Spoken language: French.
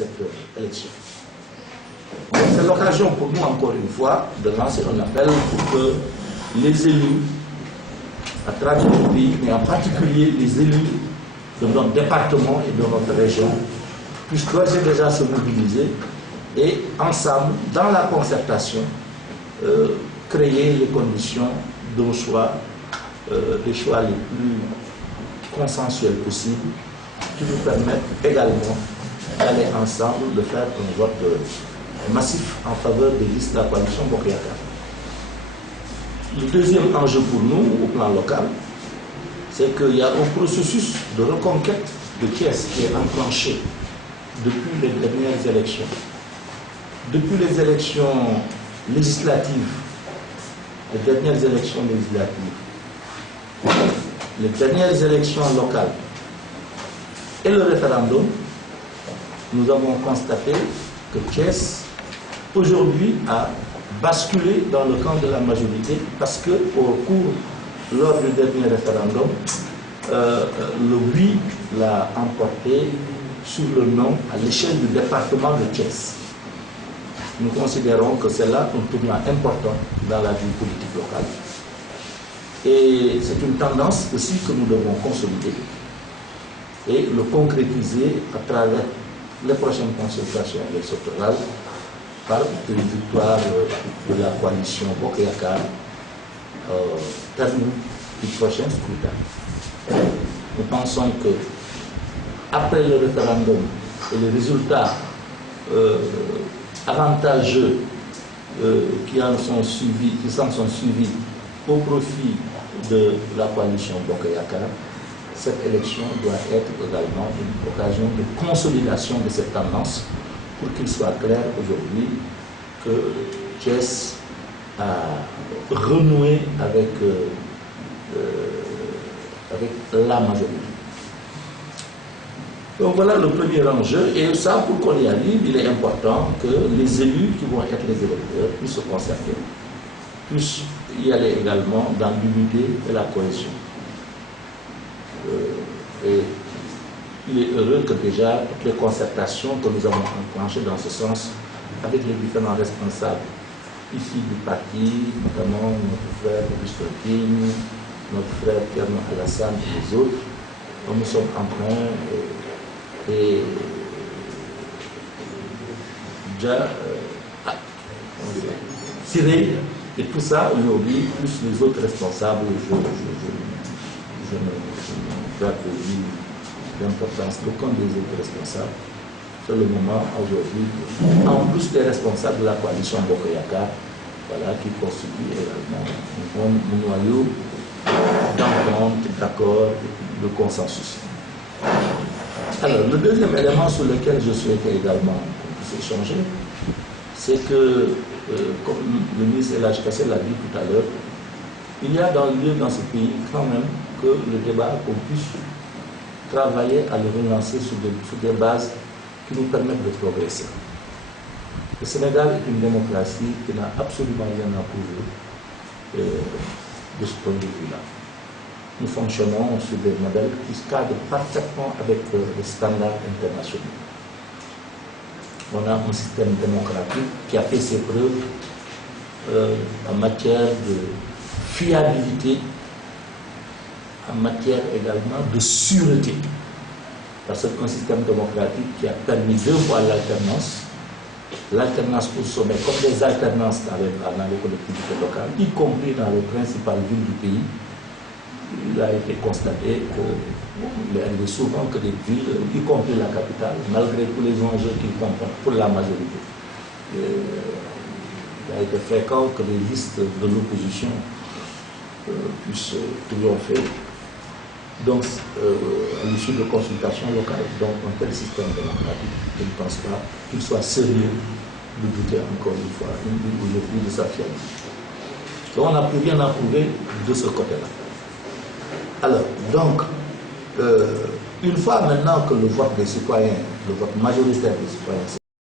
cette élection. C'est l'occasion pour nous, encore une fois, de lancer un appel pour que les élus, à travers le pays, mais en particulier les élus de notre département et de notre région, puissent d'ores et déjà se mobiliser et ensemble, dans la concertation, créer les conditions d'un choix, des choix les plus consensuels possibles, qui nous permettent également d'aller ensemble, de faire un vote massif en faveur des listes de la coalition Bokk Yakaar. Le deuxième enjeu pour nous, au plan local, c'est qu'il y a un processus de reconquête de Thiès qui est enclenché depuis les dernières élections. Depuis les élections législatives, les dernières élections législatives, les dernières élections locales et le référendum, nous avons constaté que Thiès, aujourd'hui, a basculé dans le camp de la majorité parce que, lors du dernier référendum, le oui l'a emporté sur le non à l'échelle du département de Thiès. Nous considérons que c'est là un tournant important dans la vie politique locale. Et c'est une tendance aussi que nous devons consolider et le concrétiser à travers les prochaines consultations électorales par une victoire de la coalition Bokk Yakaar terme du prochain scrutin. Nous pensons que après le référendum et les résultats avantageux qui s'en sont suivis au profit de la coalition Bokk Yakaar, cette élection doit être également une occasion de consolidation de cette tendance pour qu'il soit clair aujourd'hui que Thiès a renoué avec la majorité. Donc voilà le premier enjeu, et ça, pour qu'on y arrive, il est important que les élus qui vont être les électeurs puissent se concerter, puissent y aller également dans l'unité et la cohésion. Et il est heureux que déjà toutes les concertations que nous avons enclenchées dans ce sens avec les différents responsables ici du parti, notamment notre frère Augustin Tine, notre frère Thierno Alassane et les autres, nous sommes en train et déjà Cyril et tout ça aujourd'hui, plus les autres responsables, je ne vois que l'importance d'aucun des autres responsables. C'est le moment aujourd'hui, en plus des responsables de la coalition Bokk Yakaar, voilà, qui constitue également un noyau d'entente, d'accord, de consensus. Alors, le deuxième élément sur lequel je souhaitais également qu'on puisse échanger, c'est que, comme le ministre Elhadji Kassé l'a dit tout à l'heure, il y a lieu dans ce pays quand même que le débat, qu'on puisse travailler à le relancer sur des bases qui nous permettent de progresser. Le Sénégal est une démocratie qui n'a absolument rien à prouver de ce point de vue-là. Nous fonctionnons sur des modèles qui cadrent parfaitement avec les standards internationaux. On a un système démocratique qui a fait ses preuves en matière de fiabilité, en matière également de sûreté. Parce qu'un système démocratique qui a permis 2 fois l'alternance au sommet, comme des alternances dans les collectivités locales, y compris dans les principales villes du pays, il a été constaté qu'il est arrivé souvent que des villes, y compris la capitale, malgré tous les enjeux qu'ils comportent pour la majorité, il a été fréquent que les listes de l'opposition puissent triompher. Donc, à l'issue de consultations locales, donc un tel système démocratique, je ne pense pas qu'il soit sérieux de douter encore une fois aujourd'hui de sa fiabilité. Donc, on n'a plus rien à prouver de ce côté-là. Alors, donc, une fois maintenant que le vote des citoyens, le vote majoritaire des citoyens